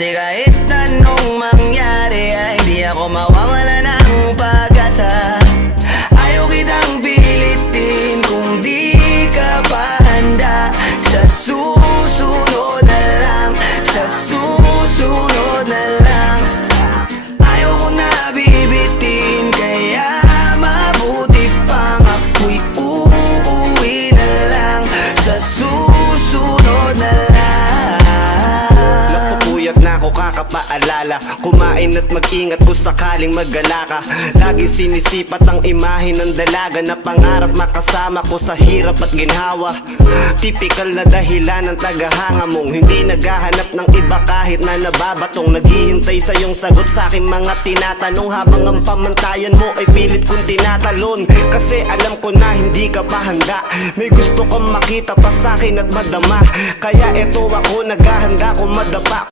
Kasi kahit anong mangyari ay di ako mawawala ng pag-asa. Ayaw kitang pilitin kung di ka pa handa. Sa susunod na lang, sa susunod na lang. Ayaw ko na bibitin, kaya mabuti pang ako'y uuwi na lang. Sa susunod na lang. Napupuyat na ako kakapaalala, kumain at mag-ingat kung sakaling maggala ka. Lagi sinisipat ang imahe ng dalaga na pangarap makasama ko sa hirap at ginhawa. Typical na dahilan ng tagahanga mong hindi naghahanap ng iba kahit na nababatong. Naghihintay sa iyong sagot sa aking mga tinatanong, habang ang pamantayan mo ay pilit kong tinatalon. Kasi alam ko na hindi ka pa handa, may gusto kang makita pa sa akin at madama. Kaya eto ako naghahanda kung madapa.